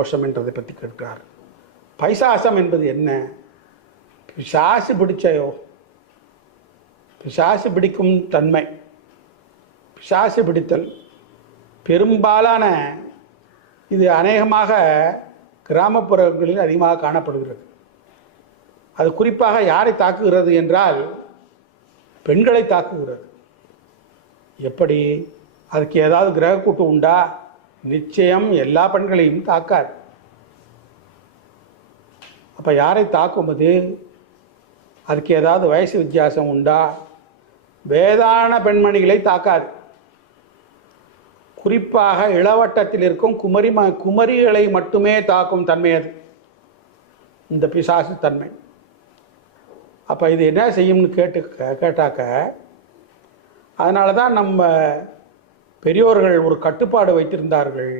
தோஷம் என்றதை பற்றி கேட்கிறார். பைசாசம் என்பது என்ன? பிசாசு பிடிச்சையோ? பிசாசு பிடிக்கும் தன்மை. பிசாசு பிடித்தல். பெரும்பாலான இது அநேகமாக கிராமப்புறங்களில் அதிகமாக காணப்படுகிறது. அது குறிப்பாக யாரை தாக்குகிறது என்றால் பெண்களை தாக்குகிறது. எப்படி? அதுக்கு ஏதாவது கிரக கூட்டு உண்டா? நிச்சயம் எல்லா பெண்களையும் தாக்காது. அப்போ யாரை தாக்கும்போது அதுக்கு ஏதாவது வயசு வித்தியாசம் உண்டா? வேதான பெண்மணிகளை தாக்காது. குறிப்பாக இளவட்டத்தில் இருக்கும் குமரி ம குமரிகளை மட்டுமே தாக்கும் தன்மை அது. இந்த பிசாசு தன்மை. அப்போ இது என்ன செய்யும்னு கேட்டு கேட்டாக்க அதனால தான் நம்ம பெரியோர்கள் ஒரு கட்டுப்பாடு வைத்திருந்தார்கள்.